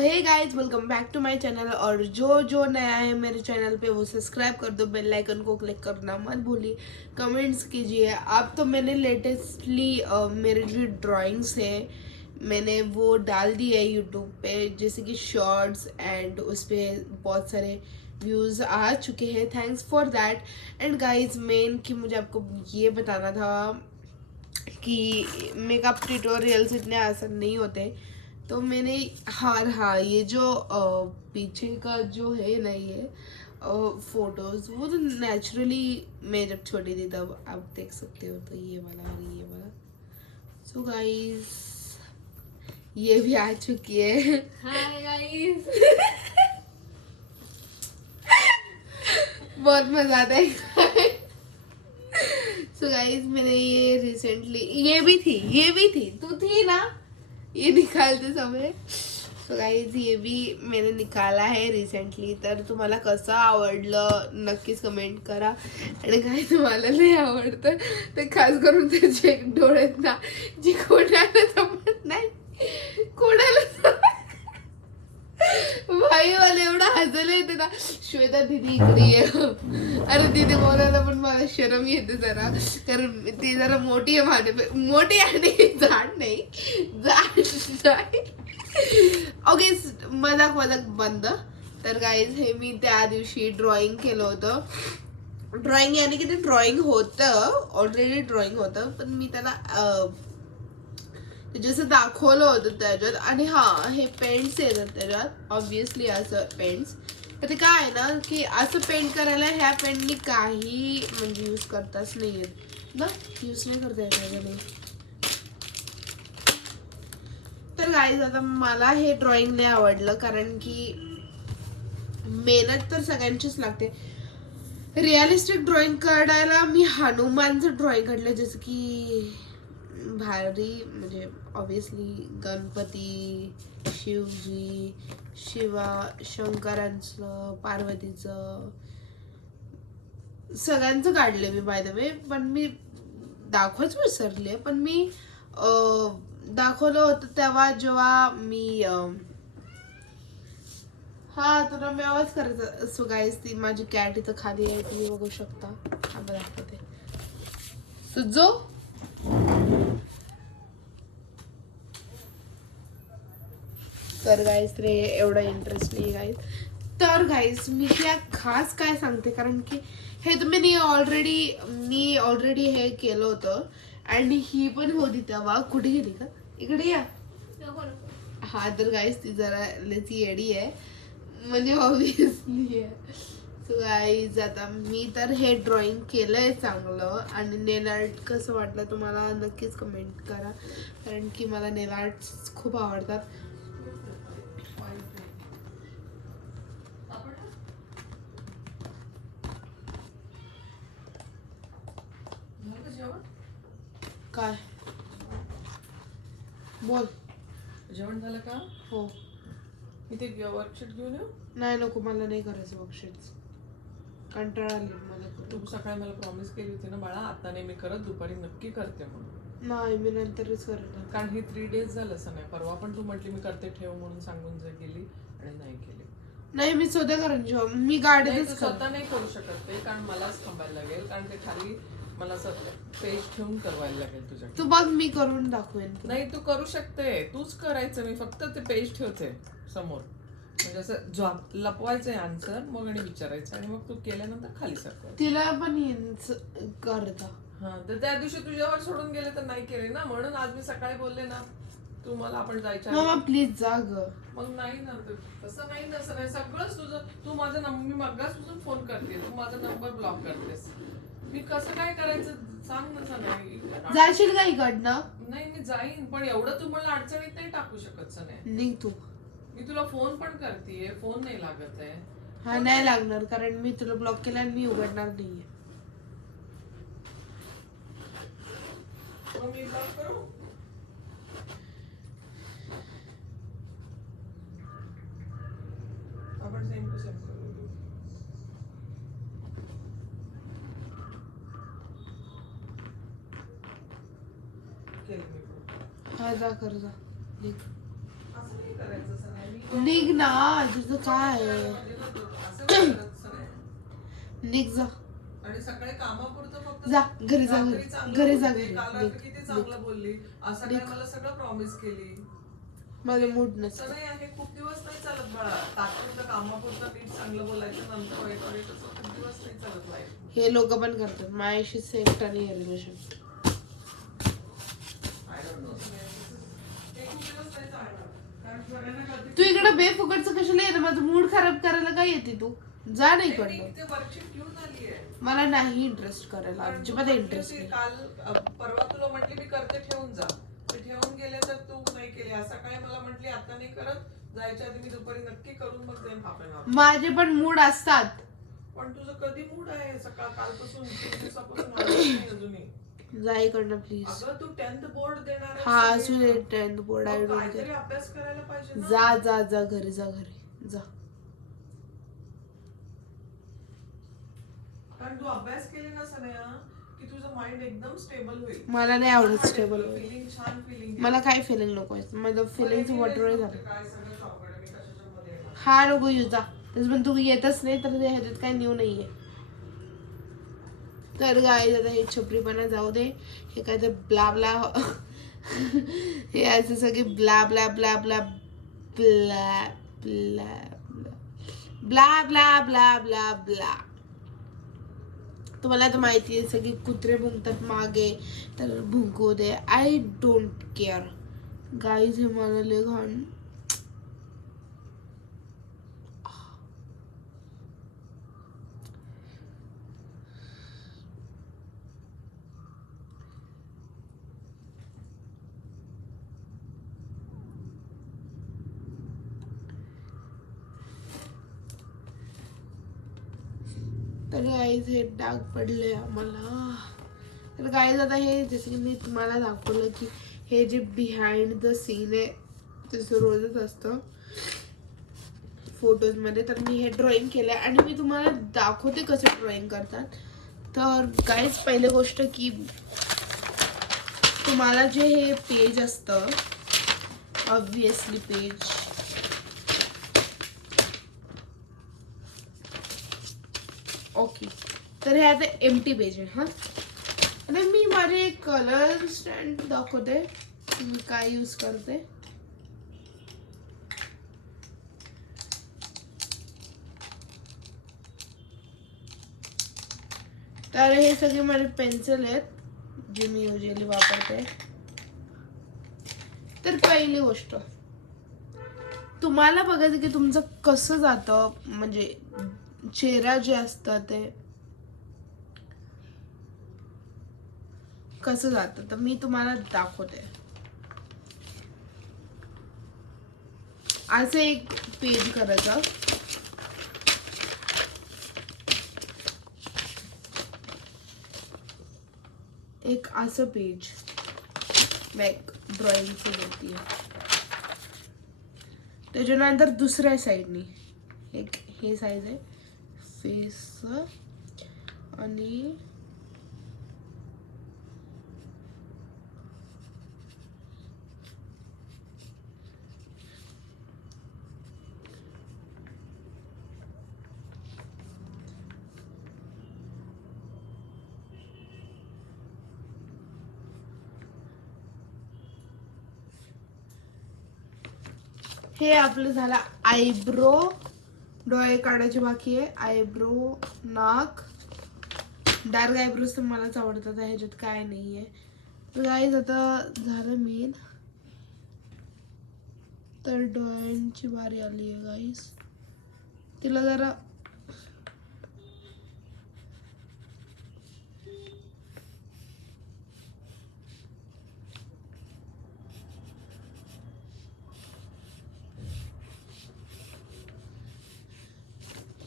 हे guys, welcome back to my channel. और जो जो नया है मेरे चैनल पे वो सब्सक्राइब कर दो, बेल आइकन को क्लिक करना मत भूलिए, कमेंट्स कीजिए। अब तो मैंने लेटेस्टली मेरे जो ड्राइंग्स है मैंने वो डाल दी है यूट्यूब पे, जैसे कि शॉर्ट्स, एंड उस पर बहुत सारे व्यूज़ आ चुके हैं। Thanks for that. End guys, main कि मुझे आपको ये बताना था कि मेकअप ट्यूटोरियल्स इतने आसान नहीं होते। तो मैंने हाँ, ये जो पीछे का जो है ना, ये फोटोज, वो तो नेचुरली मैं जब छोटी थी तब आप देख सकते हो। तो ये वाला और ये वाला। सो गाइस, ये भी आ चुकी है। Hi guys. बहुत मजा आता है। सो गाइस, मैंने ये रिसेंटली ये भी थी, तू थी ना ये निकालते समय। सो गाइस, ये भी मैंने निकाला है रिसेंटली। तर तुम्हाला कसं आवडलं नक्कीच कमेंट करा. आणि काय तुम्हाला नाही आवडतं ते खास करून त्याचे डोळे आहेत ना, जी कोणाला जमत नाही, कोणाला भाई वाले एवढा हसायला येते ना, श्वेता दीदी इकडे ये. अरे दीदी बोलायला पण मला शरम येते जरा, कारण ती जरा मोठी आहे माझ्या, मोठी आणि जाड नाही, जाड आहे. ओके, मजाक मजाक बंद. तर गाईज, हे मी त्या दिवशी ड्रॉइंग केलं होतं. ड्रॉइंग यानी की ते ड्रॉइंग होतं, ऑलरेडी ड्रॉइंग होतं, पण मी त्याला जसं दाखवलं होतं त्याच्यात. आणि हा, हे पेंट्स येतात त्याच्यात, ऑब्विसली असं पेंट्स. तर ते काय आहे ना, की असं पेंट करायला ह्या पेंटनी काही म्हणजे यूज करताच नाही येत ना, यूज नाही करता येत नाही. तर गाईज, आता मला हे ड्रॉइंग नाही आवडलं, कारण की मेहनत तर सगळ्यांचीच लागते. रिअलिस्टिक ड्रॉइंग काढायला मी हनुमानचं ड्रॉइंग काढलं, जसं की भारी, म्हणजे ऑब्विसली गणपती, शिवजी, शंकरांचं, पार्वतीचं, सगळ्यांचं काढले मी बाय द वे. पण मी दाखवच विसरले. पण मी दाखवलं होतं तेव्हा, जेव्हा मी हा, तुला मी आवाज करायचा. सो गाईस, ती माझी कॅट इथं खाली आहे, तुम्ही बघू शकता. हा, दाखवते सुजो. तर गाईस, रे एवढा इंटरेस्ट नाही गाईस. तर गाईस, मी ह्या खास काय सांगते, कारण की हे तर मी ऑलरेडी हे केलं होतं. आणि ही पण होती तेव्हा. कुठे गेली का? इकडे या. हा, तर गाईस, ती जरा लई येडी आहे, म्हणजे ऑब्विसली आहे. सो गाईज, आता मी तर हे ड्रॉइंग केलंय चांगलं. आणि नेल आर्ट कसं वाटलं तुम्हाला नक्कीच कमेंट करा, कारण की मला नेल आर्ट खूप आवडतात. काय बोल. जेवण झालं का? हो. इथे वर्कशीट घेऊन येऊ? नाही, नको, मला नाही करायचं वर्कशीट्स. कंटाळा आली मला. तू सकाळी मला प्रॉमिस केली होती ना बाळा, आता नाही मी करत, दुपारी नक्की करते म्हणून. नाही, मी नंतरच करणार. कारण ही 3 days झालं असं नाही. परवा पण तू म्हटली मी करते ठेव म्हणून सांगून गेली आणि नाही केली. नाही, मी स्वतः करेन जॉब. मी गाडीतच स्वतः नाही करू शकत ते, कारण मलाच थांबायला लागेल, कारण ते खाली मला पेज ठेवून करवायला लागेल तुझ्या. तू बघ, मी करून दाखवेन. नाही, तू करू शकते, तूच करायचं, मी फक्त ते पेज ठेवते समोर, म्हणजे असं लपवायचंय आन्सर, मग आणि विचारायचं, आणि मग तू केल्यानंतर खाली सरकव. तिला पण करता. हा, तर त्या दिवशी तुझ्यावर सोडून गेले तर नाही केले ना, म्हणून आज मी सकाळी बोलले ना तू मला, आपण जायच्या मामा प्लीज जा ग. मग नाही ना, तसं नाही, तसं नाही, सगळंच तुझं. तू माझा नंबर, मी मगाचपासून फोन करते, तू माझा नंबर ब्लॉक करतेस. मी कसं काय करायचं सांग ना. नाही जाशील का इकडनं? नाही, मी जाईन, पण एवढं तू मला अडचणीत नाही टाकू शकत सने. निघ तू. मी तुला फोन पण करतेय, फोन नाही लागत आहे. हा, नाही लागणार, कारण मी तुला ब्लॉक केला आणि मी उघडणार नाहीये. मी ब्लॉक करू? आपण सेम टू सेम करू. केलं मी. हा, जा कर, जा. निघ. असं नाही करायचं सर. निघ ना, तुझं काय आहे? म्हणजे ना असं नाही करायचं नाही. निघ जा, आणि सकाळी कामापुरतं फक्त जा घरी जा, रात्री चांगलं घरी जा, बोलली, घरी काल निघ रात्री किती निघ. चांगलं बोलली, आज सकाळी मला सगळं प्रॉमिस केली. माझं मूड असं नसतं. नाही आहे, खूप दिवस नाही चालत बाळा. तात्पुरतं कामापुरतं नीट चांगलं बोलायचं, नंतर वाईट वाईट असं खूप दिवस नाही चालत लाईफ. हे लोक पण करतात माझ्याशी सेफ्ट आणि रिलेशन. I don't know. हे खूप दिवस नाही चालणार. कारण सगळ्यांना कळते तू इकडे बेफुकटचं कशाला येतं? माझं मूड खराब करायला काय येते तू? जा नाही की कडनं. ते वर्कशीट घेऊन आली आहे. मला नाही इंटरेस्ट करायला, कारण तू अजिबात म्हटली इंटरेस्ट होती नाही. काल परवा तुला म्हटली मी करते, ठेवून जा. ते ठेवून गेले तर तू नाही केले. आज सकाळी मला म्हटली आता नाही करत, जायच्या आधी मी दुपारी नक्की करून मग जाईन हाफ एन आवर. माझे पण मूड असतात. पण तुझं कधी मूड आहे? कालपासून 3 दिवसापासून वाढत नाही अजूनही. जा इकडनं प्लीज. अगं तू 10th बोर्ड देणार आहेस हा सगळे. असू दे, 10th बोर्ड आय मग डोंट काहीतरी केअर. अभ्यास करायला पाहिजे ना. जा जा जा घरी जा, घरी जा. कारण तू अभ्यास केले ना सगळ्या की तुझं माइंड एकदम स्टेबल होईल. मला नाही आवडत स्टेबल. फिलिंग छान फिलिंग. मला काय फिलिंग नको आहे. माझं फिलिंगचं वॉटर झालं. काय सगळं शॉकड मी कशाच्या मध्ये येणार. हा नको येऊ जा. तसं पण तू येतच नाही तर ते ह्याच्यात काय न्यू नाहीये. तर काय आता हे छपरीपणा जाऊ दे. हे काय तर ब्ला ब्ला हे असं सगळे blah blah blah blah blah blah blah blah blah blah blah. तुम्हाला तर माहिती आहे सगळे कुत्रे भुंकतात मागे, तर भुंकू दे. I don't care guys. हे मला लय घाण. तर गाईज हे डाग पडले आम्हाला. तर गाईज आता हे जसं की मी तुम्हाला दाखवलं की हे जे बिहाइंड द सीन आहे तसं रोजच असतं फोटोजमध्ये. तर मी हे ड्रॉइंग केलं आहे आणि मी तुम्हाला दाखवते कसं ड्रॉइंग करतात. तर गाईज पहिली गोष्ट की तुम्हाला जे हे पेज असतं, ऑब्विसली पेज, ओके, तर हे आता एम्प्टी पेज आहे. हां, आणि मी माझे कलर स्टँड दाखवते मी काय यूज करते. तर हे सगळे माझे पेन्सिल आहेत जे मी युजली वापरते. तर पहिली गोष्ट तुम्हाला बघायचं की तुमचं कसं जातं, म्हणजे चेहरा जे असतं ते कसं जातं. तर मी तुम्हाला दाखवते. असं एक पेज करायचं. एक असं पेज बॅक ड्रॉइंगचं होती. त्याच्यानंतर दुसऱ्या साईडनी एक हे साईज आहे फेस आणि हे आपलं झालं आयब्रो. डोळे काढायचे बाकी आहे. आयब्रो, नाक, डार्क आयब्रोज तर मलाच आवडतात, ह्याच्यात काय नाही आहे. तर गाईज आता झालं मेन. तर डोळ्यांची बारी आली आहे गाईज. तिला जरा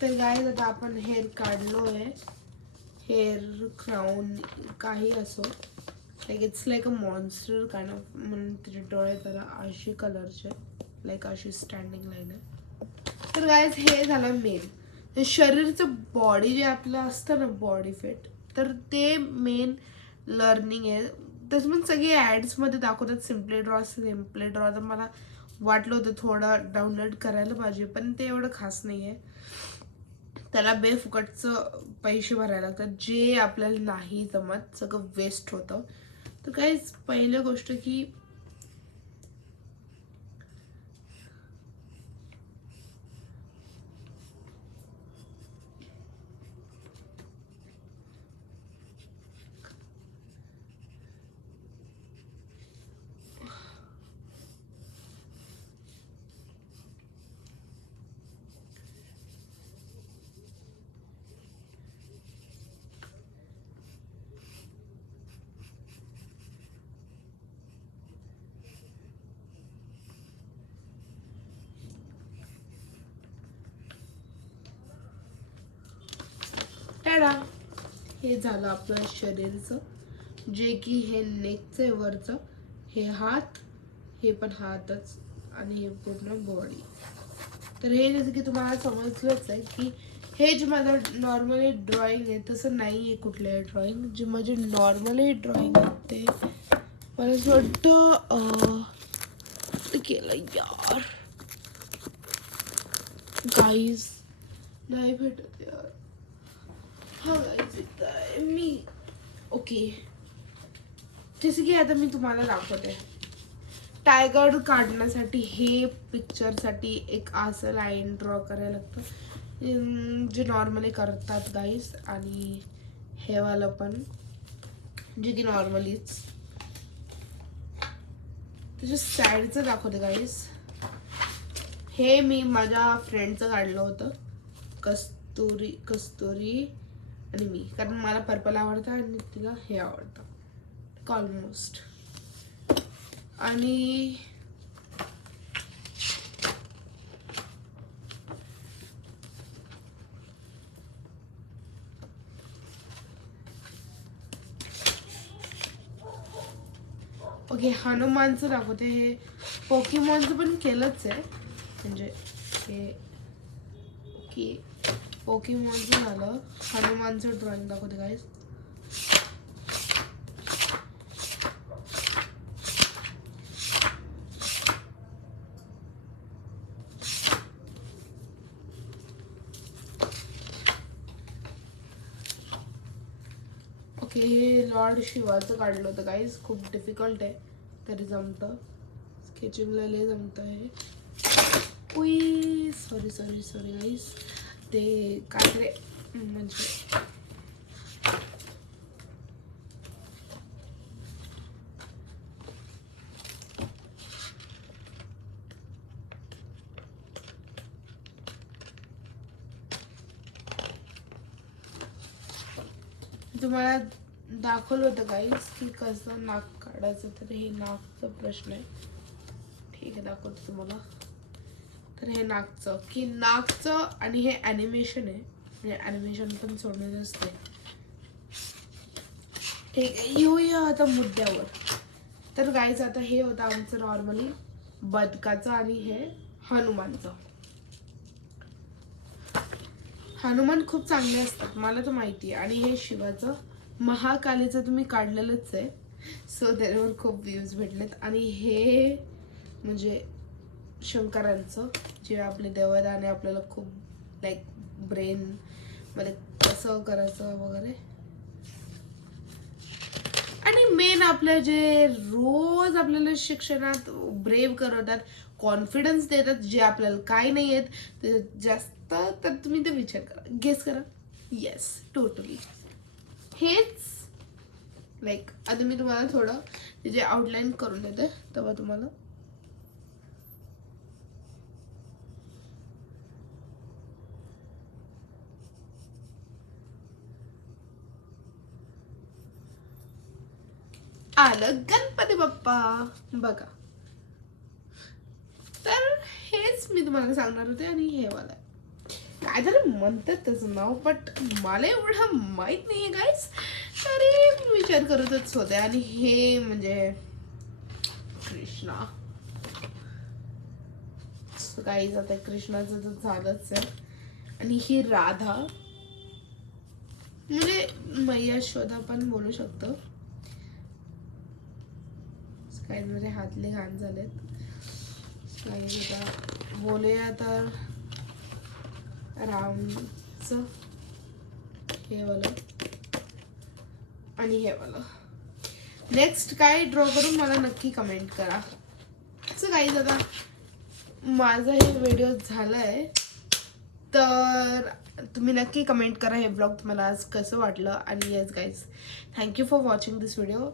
तर गाईज आता आपण हेअर काढलो आहे. हेअर क्राऊन काही असो, like it's like a monster kind of. म्हणून तिचे डोळे जरा अशी कलरचे, लाईक अशी स्टँडिंग लाईन आहे. तर गाईज हे झालं मेन. हे शरीरचं बॉडी जे आपलं असतं ना, बॉडी फिट, तर ते मेन लर्निंग आहे. तसं पण सगळे ॲड्समध्ये दाखवतात सिम्पली ड्रॉ सिम्पली ड्रॉ. तर मला वाटलं होतं थोडं डाउनलोड करायला पाहिजे, पण ते एवढं खास नाही आहे. त्याला बेफुकटचं पैसे भरायला लागतात, जे आपल्याला नाही जमत, सगळं वेस्ट होतं. तर काहीच पहिली गोष्ट की टाळा, हे झालं आपलं शरीरचं, जे की हे नेकचं आहे वरचं, हे हात, हे पण हातच, आणि हे पूर्ण बॉडी. तर हे जसं की तुम्हाला समजलंच आहे की हे जे माझं नॉर्मली ड्रॉइंग आहे तसं नाही आहे कुठलंही ड्रॉइंग. जे माझे नॉर्मली ड्रॉइंग आहे ते मला असं वाटतं केलं यार गाईज, नाही भेटत यार. हा गाईज इथं आहे मी. ओके, जसं की आता मी तुम्हाला दाखवते. टायगर काढण्यासाठी हे पिक्चरसाठी एक असं लाईन ड्रॉ करायला लागतं, जे नॉर्मली करतात गाईज. आणि हे वालं पण जे की नॉर्मलीच. त्याच्या साईडचं दाखवते गाईज. हे मी माझ्या फ्रेंडचं काढलं होतं, कस्तुरी आणि मी, कारण मला पर्पल आवडतं आणि तिला हे आवडतं ऑलमोस्ट. आणि ओके, हनुमानचं दाखवते. हे पोकेमॉनचं पण केलंच आहे, म्हणजे हे ओके पोकेमॉनचं झालं. हनुमानचं ड्रॉइंग दाखवते गाईज. ओके, हे लॉर्ड शिवाचं काढलं होतं गाईज. खूप डिफिकल्ट आहे, तरी जमतं. स्केचिंगला लय जमतं हे. उई, सॉरी गाईज. ते काहीतरी म्हणजे तुम्हाला दाखवलं होतं गाईज की कसं नाक काढायचं. तर हे नाकचा प्रश्न आहे. ठीक आहे, दाखवते तुम्हाला. तर हे नाकचं आणि हे ॲनिमेशन आहे, म्हणजे ॲनिमेशन पण सोडलेलं असते. ठीक आहे, येऊया आता मुद्द्यावर. तर गाईज आता हे होतं आमचं नॉर्मली बदकाचं, आणि हे हनुमानचं. हनुमान खूप चांगले असतात, मला तर माहिती आहे. आणि हे शिवाचं, महाकालीचं तुम्ही काढलेलंच आहे, सो त्याच्यावर खूप व्ह्यूज भेटलेत. आणि हे म्हणजे शंकरांचं, जे आपले देवदाने आपल्याला खूप लाईक ब्रेन मध्ये कसं करायचं वगैरे. आणि मेन आपलं जे रोज आपल्याला शिक्षणात ब्रेव करवतात, कॉन्फिडन्स देतात, जे आपल्याला काय नाही येत ते जास्त. तर तुम्ही ते विचार करा, गेस करा. येस, टोटली हेच. लाईक आता मी तुम्हाला थोडं त्याचे आउटलाईन करून देते, तेव्हा तुम्हाला आलं गणपती बाप्पा. बघा, तर हेच मी तुम्हाला सांगणार होते. आणि हे वाला काय तरी म्हणतात त्याचं नाव, बट मला एवढं माहित नाहीये गाईस, तरी मी विचार करतच होते. आणि हे म्हणजे कृष्णा. गाईज आता कृष्णाचं तर झालंच आहे. आणि ही राधा, म्हणजे मैया शोधा पण बोलू शकतो. काय म्हणजे हातले घाण झालेत. गाईज आता बोलूया तर रामचं हे वालं आणि हे वालं. नेक्स्ट काय ड्रॉ करून मला नक्की कमेंट करा. सो गाईज आता माझं हे व्हिडिओ झालं आहे, तर तुम्ही नक्की कमेंट करा हे ब्लॉग तुम्हाला आज कसं वाटलं. आणि yes guys, thank you for watching this video.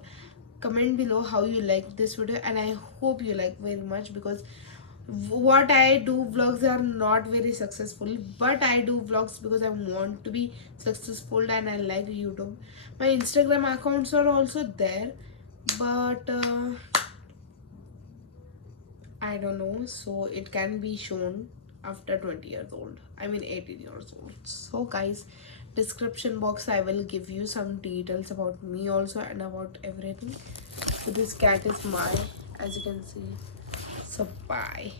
Comment below how you like this video, and I hope you like very much, because what I do vlogs are not very successful, but I do vlogs because I want to be successful and I like YouTube. My Instagram accounts are also there, but I don't know, so it can be shown after 20 years old, I mean 18 years old. So guys, description box I will give you some details about me also and about everything. So this cat is mine, as you can see. So bye.